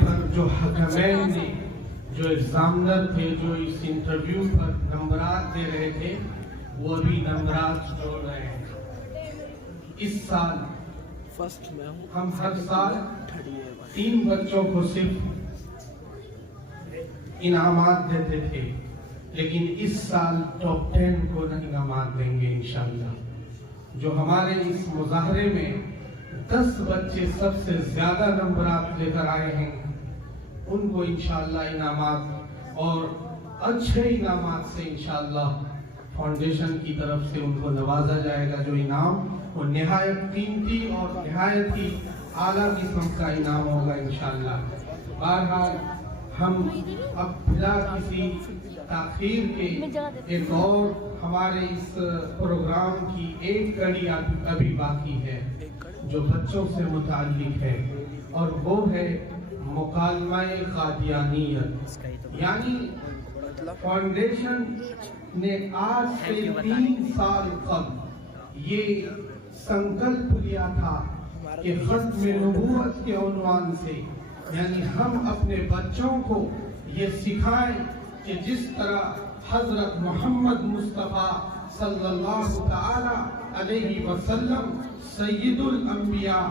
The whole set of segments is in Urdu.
پر جو حکمین نے جو ایگزامنر تھے جو اس انٹرویو پر نمبرات دے رہے تھے وہ بھی نمبرات جوڑ رہے ہیں۔ اس سال ہم ہر سال 3 بچوں کو صرف انعامات دیتے تھے، لیکن اس سال ٹاپ 10 کو انعامات دیں گے انشاءاللہ۔ جو ہمارے اس مظاہرے میں 10 بچے سب سے زیادہ نمبرات لے کر آئے ہیں، ان کو انشاءاللہ انعامات اور اچھے انعامات سے انشاءاللہ فاؤنڈیشن کی طرف سے ان کو نوازا جائے گا۔ جو انعام وہ نہایت قیمتی اور نہایت ہی اعلیٰ قسم کا انعام ہوگا انشاءاللہ۔ بہرحال ہم اب بلا کسی تاخیر کے ایک اور ہمارے اس پروگرام کی ایک کڑی ابھی باقی ہے جو بچوں سے متعلق ہے، اور وہ ہے مکالمہ قادیانیت۔ یعنی فاؤنڈیشن نے آج سے 3 سال قبل یہ سنکلپ لیا تھا کہ ختم نبوت کے عنوان سے، یعنی ہم اپنے بچوں کو یہ سکھائیں کہ جس طرح حضرت محمد مصطفیٰ صلی اللہ تعالی علیہ وسلم سید الانبیاء،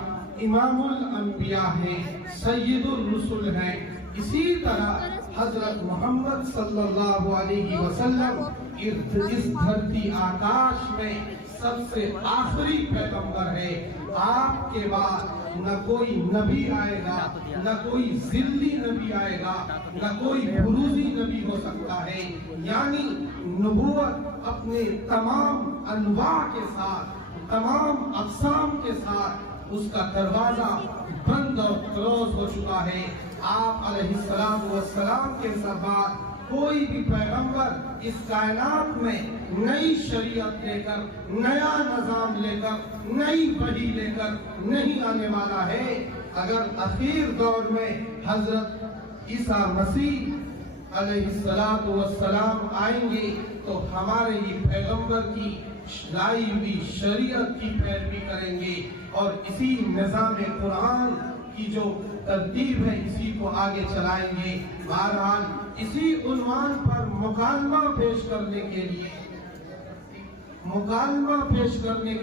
امام الانبیاء ہیں، سید الرسل ہیں، اسی طرح حضرت محمد صلی اللہ علیہ وسلم اس دھرتی آکاش میں سب سے آخری پیغمبر ہے۔ آپ کے بعد نہ کوئی نبی آئے گا، نہ کوئی ذلی نبی آئے گا، نہ کوئی بروزی نبی ہو سکتا ہے۔ یعنی نبوت اپنے تمام انواع کے ساتھ، تمام اقسام کے ساتھ اس کا دروازہ بند اور کلوز ہو چکا ہے۔ آپ علیہ السلام کے بعد کوئی بھی پیغمبر اس کائنات میں نئی شریعت لے کر، نیا نظام لے کر، نئی وحی لے کر نہیں آنے والا ہے۔ اگر اخیر دور میں حضرت عیسیٰ مسیح علیہ السلام آئیں گے تو ہمارے یہ پیغمبر کی لائی ہوئی شریعت کی پیروی کریں گے اور اسی نظام قرآن کی جو ترتیب ہے اسی کو آگے چلائیں گے۔ بہرحال اسی عنوان پر مکالمہ پیش کرنے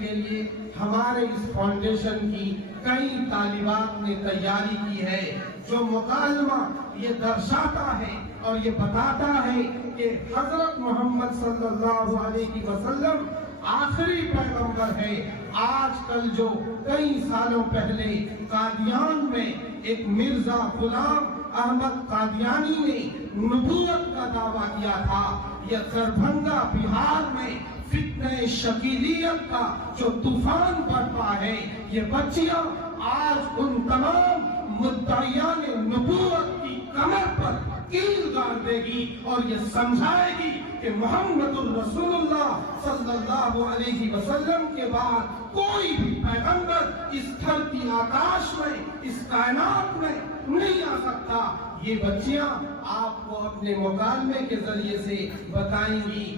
کے لیے ہمارے اس فاؤنڈیشن کی کئی طالبات نے تیاری کی ہے۔ جو مکالمہ یہ درشاتا ہے اور یہ بتاتا ہے کہ حضرت محمد صلی اللہ علیہ وسلم آخری پیغمبر ہے۔ آج کل جو کئی سالوں پہلے قادیان میں ایک مرزا غلام احمد قادیانی نے نبوت کا دعویٰ کیا تھا، یا دربھنگا بہار میں فتنہ شکیلیت کا جو طوفان برپا ہے، یہ بچیاں آج ان تمام مدعیان نبوت کی کمر پر کیل گاڑ دے گی اور یہ سمجھائے گی کہ محمد الرسول اللہ صلی اللہ علیہ وسلم کے بعد کوئی بھی پیغمبر اس دھرتی آکاش میں، اس کائنات میں نہیں آ سکتا۔ یہ بچیاں آپ کو اپنے مکالمے کے ذریعے سے بتائیں گی۔